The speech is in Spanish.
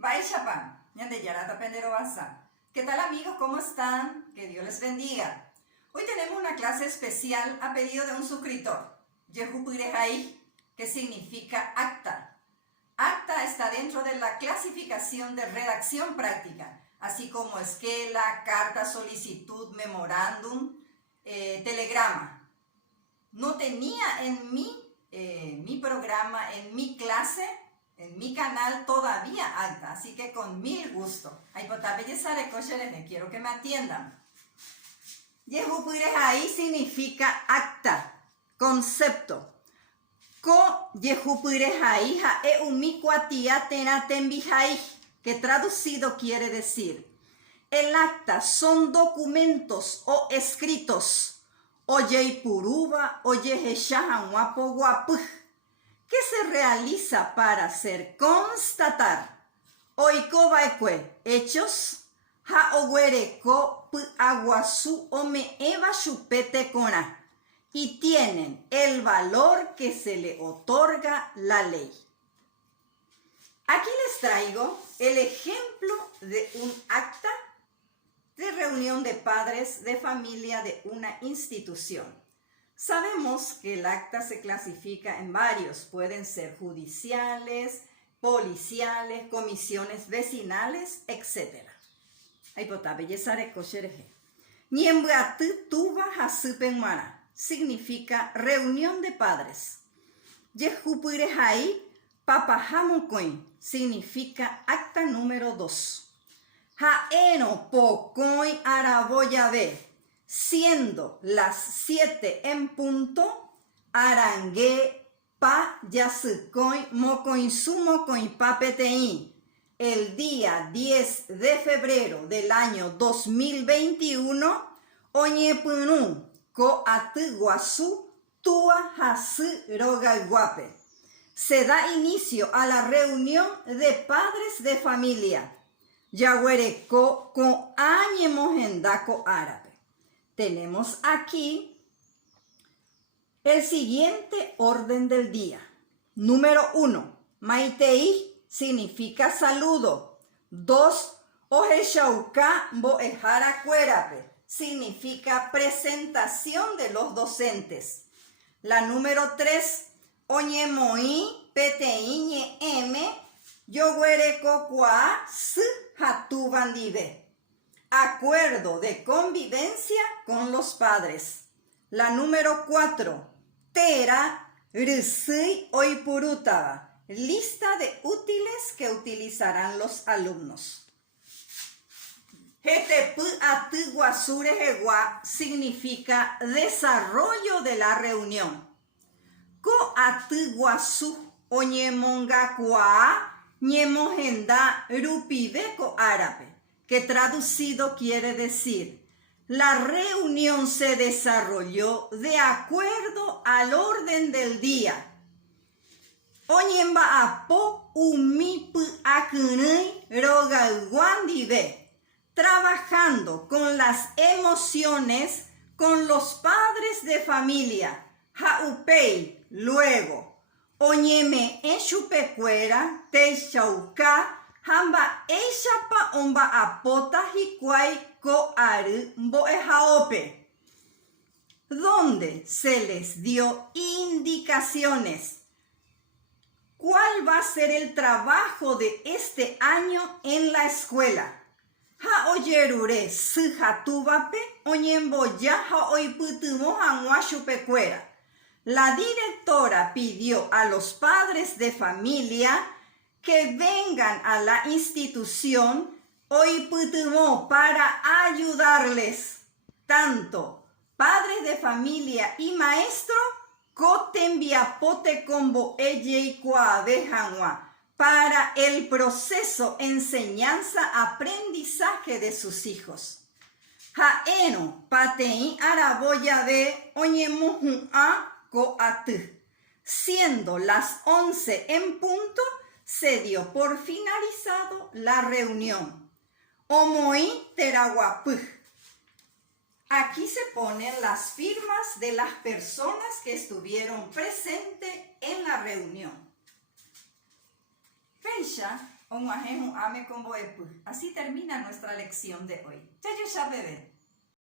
Bye, Chapán. ¿Qué tal, amigos? ¿Cómo están? Que Dios les bendiga. Hoy tenemos una clase especial a pedido de un suscriptor, Yehupirejai, que significa acta. Acta está dentro de la clasificación de redacción práctica, así como esquela, carta, solicitud, memorándum, telegrama. No tenía en mi programa, en mi clase, en mi canal todavía acta, así que con mil gusto. Quiero que me atiendan. Yehupirejai significa acta, concepto. Ko Yehupirejai ha eumikuatia tenatembijai, que traducido quiere decir: el acta son documentos o escritos, oyeipuruba, oyeheshahanwapoguapuj, que se realiza para hacer constatar oikobaekue hechos, haoguereko aguasu omeeva chupete kona, y tienen el valor que se le otorga la ley. Aquí les traigo el ejemplo de un acta de reunión de padres de familia de una institución. Sabemos que el acta se clasifica en varios, pueden ser judiciales, policiales, comisiones vecinales, etc. Significa reunión de padres. Yehupirejai papahamukoin significa acta número 2. Haeno pokoin araboyabe, siendo las 7 en punto, arangue pa yasukoin mokoin sumokoin papetein, el día 10 de febrero del año 2021, oñepunu ko atuguasu tua hasu rogaguape. Se da inicio a la reunión de padres de familia. Yaguereko con añemojendako árabe. Tenemos aquí el siguiente orden del día. Número 1, maitei significa saludo. 2, oheshauka boehara cuerape significa presentación de los docentes. La número 3, oñemoi peteiñe m yoguereko kwa s hatu bandibe, acuerdo de convivencia con los padres. La número 4, tera rusui oipurutaba, lista de útiles que utilizarán los alumnos. Hetepu atiguasurejewa significa desarrollo de la reunión. Ko atiguasu oñemongakua ñemojenda rupibeko árabe, que traducido quiere decir: la reunión se desarrolló de acuerdo al orden del día. Oñemba apo umipu akunui rogaguandibe, trabajando con las emociones con los padres de familia. Haupei, luego. Oñeme en chupecuera, techauka, hamba eishapa omba apota hikuai ko aru boejaope, donde se les dio indicaciones. ¿Cuál va a ser el trabajo de este año en la escuela? Ha oyerure sujatubape, oñemboya ha oiputumo hanwa chupecuera. La directora pidió a los padres de familia que vengan a la institución oiputumo para ayudarles. Tanto padres de familia y maestro, kotembiapote combo eyeikua bejanwa, para el proceso enseñanza-aprendizaje de sus hijos. Haeno patein araboyabe oñemuhua koatu. Siendo las 11 en punto, se dio por finalizado la reunión. Omoi teraguapuj. Aquí se ponen las firmas de las personas que estuvieron presentes en la reunión. Feisha, un ame con boepu. Así termina nuestra lección de hoy. Ya yo ya bebé.